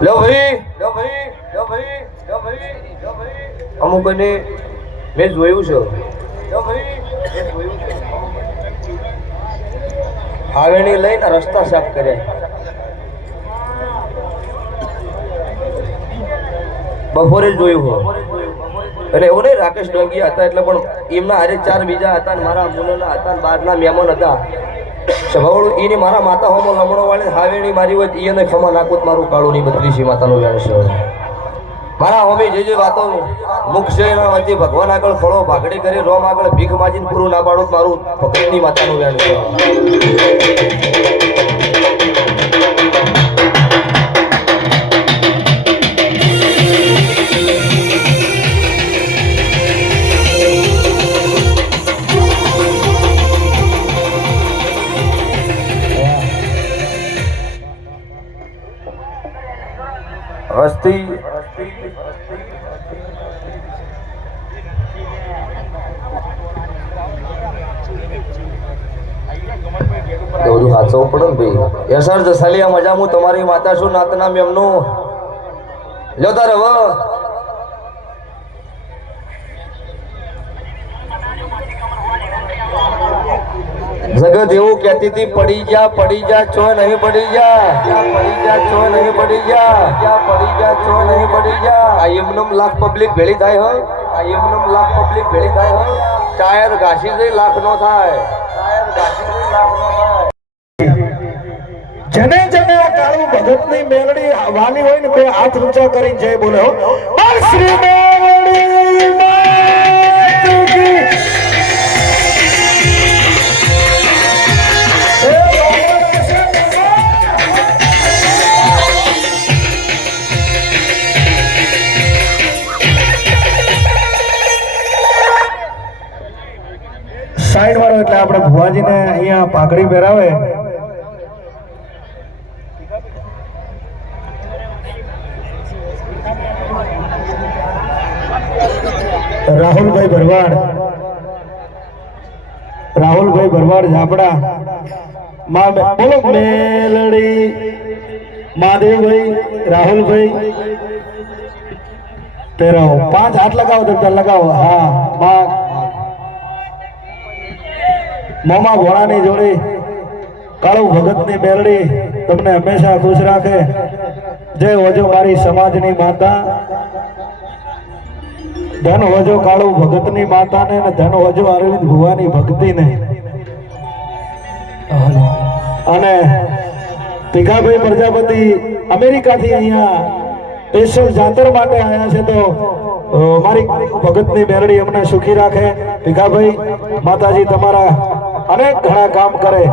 લો ભાઈ અમુકને મેં જોયું છે હાવેણી લઈને રસ્તા સાફ કર્યા બપોરે જોયું હો અને એવું નહીં રાકેશ ડોંગિયા હતા એટલે પણ એમના હારે 4 બીજા હતા મારા મુનોના હતા 12 મહેમાન હતા સભાવળું એની મારા માતા હોમો લમણો વાળી હાવેણી મારી હોય એને ખમા નાખું મારું કાળું ની 32 માતાનું વ્યાણ છે મારા હોમી જે વાતો મુખ છે એના વચ્ચે ભગવાન આગળ ફળો ભાગડી કરી રોમ આગળ ભીખ માજીને પૂરું ના પાડું મારું ભગતની માતાનું વ્યાણ છે હસ્તી બધું હાચવું પડે ને ભાઈ યસર જસાલિયા મજા હું તમારી માતા છું નાતનામ એમનું લ્યો તારે હવે જગત એવું કહેતી હતી પડી જા છો નહીં પડી જા છો નહીં પડી જા આ એમનમ લાખ પબ્લિક ભેળી થાય હોય ટાયર ઘાસી જઈ લાખ નો થાય જને જને આ કાળુ ભગતની મેલડી વાલી હોય ને બે હાથ ઊંચા કરીને જય બોલે હો શ્રી મેલડી માતકી સાઈડ વાળો એટલે આપણે ભુવાજીને અહીંયા પાઘડી પહેરાવે રાહુલભાઈ ભરવાડ ઝાપડા બોલો મેલડી મહાદેવભાઈ રાહુલભાઈ પહેરાવો 5 હાથ લગાવો તો લગાવો હા મોમા ભોળાની જોડી કાળુ ભગતની મેલડી તમને હંમેશા ખુશ રાખે જય હોજો મારી સમાજની માતા ધન હોજો કાળુ ભગતની માતાને અને ધન હોજો અરવિંદ ભુવાની ભક્તિને અને ભીખાભાઈ પ્રજાપતિ અમેરિકાથી અહીંયા સ્પેશિયલ જાતર માટે આવ્યા છે તો મારી ભગતની મેલડી અમને સુખી રાખે ભીખાભાઈ માતાજી તમારા અનેક ઘણા કામ કરે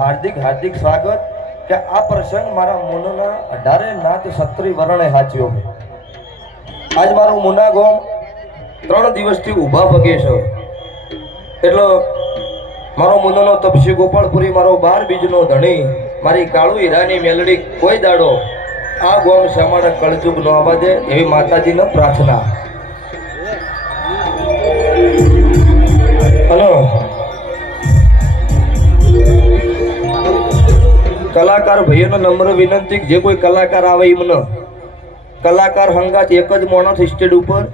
હાર્દિક હાર્દિક સ્વાગત કે આ પ્રસંગ મારા મુનના 18 નાથ ક્ષત્રિય વર્ણે હાચ્યો. આજ મારું મુના ગોમ 3 દિવસથી ઊભા પગે છે. એટલે મારો મુનનો તપસી ગોપાળપુરી, મારો 12 બીજનો ધણી, મારી કાળુ હીરાની મેલડી કોઈ દાડો આ ગોમ સામાન્ય કળજુગ ન આવવા દે એવી માતાજીને પ્રાર્થના. હલો, કલાકાર ભાઈઓને નમ્ર વિનંતી, જે કોઈ કલાકાર આવે એમને કલાકાર હંગાત એક જ માણસ સ્ટેજ ઉપર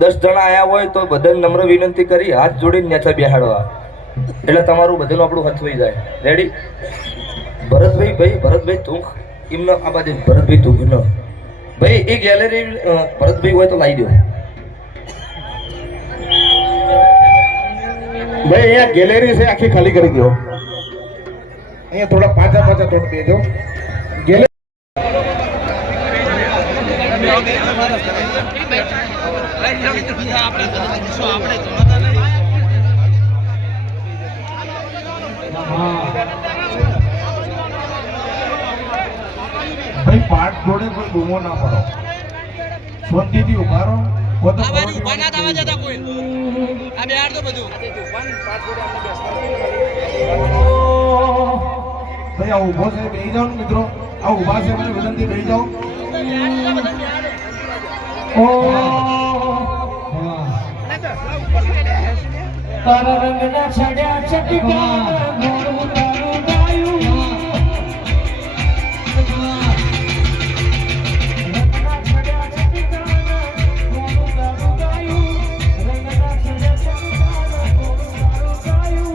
10 જણા આવ્યા હોય તો બધાને નમ્ર વિનંતી કરી હાથ જોડીને નેચા બેહાડવા, એટલે તમારું બધાનું આપણું હથવાઈ જાય. રેડી? ભરતભાઈ તું એમને આ બાજુ ભરતભાઈ તું ન ભાઈ એ ગેલેરી ભરતભાઈ હોય તો લાવી દો. ભાઈ અહીંયા ગેલેરી છે, આખી ખાલી કરી દો. અહીંયા થોડા પાછા થોડું દેજો. ભાઈ પાઠ જોડે કોઈ બૂમો ના પડો, શાંતિથી ઉભા રહો. ભાઈ આ ઉભો છે, બેસી જાઓ ને મિત્રો. આ ઉભા છે, મને વિનંતી બેસી જાઓ. તારા રંગના છડ્યા ચટકાના મોરું તારું ગાયું, રંગના છડ્યા ચટકાના મોરું તારું ગાયું, રંગના છડ્યા ચટકાના મોરું તારું ગાયું.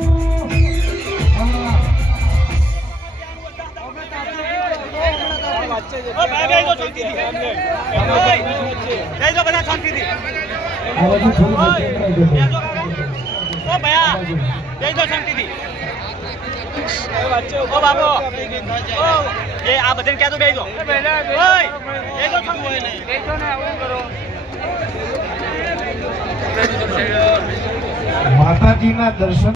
ઓ ભાઈ બેસો શાંતિથી, બેસો બધા શાંતિથી. આ બાજુ થોડી ઓ ભયા બેસો શાંતિથી. ઓ બાપો ઓ એ આ બધાને ક્યાં તો બેસો. ઓય બેસો શાંતિથી. બેસો ને આવું કરો. માતાજીના દર્શન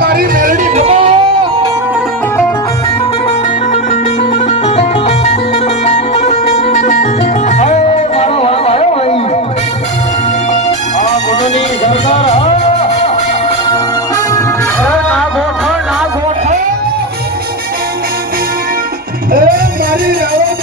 મારી મેલડી મારી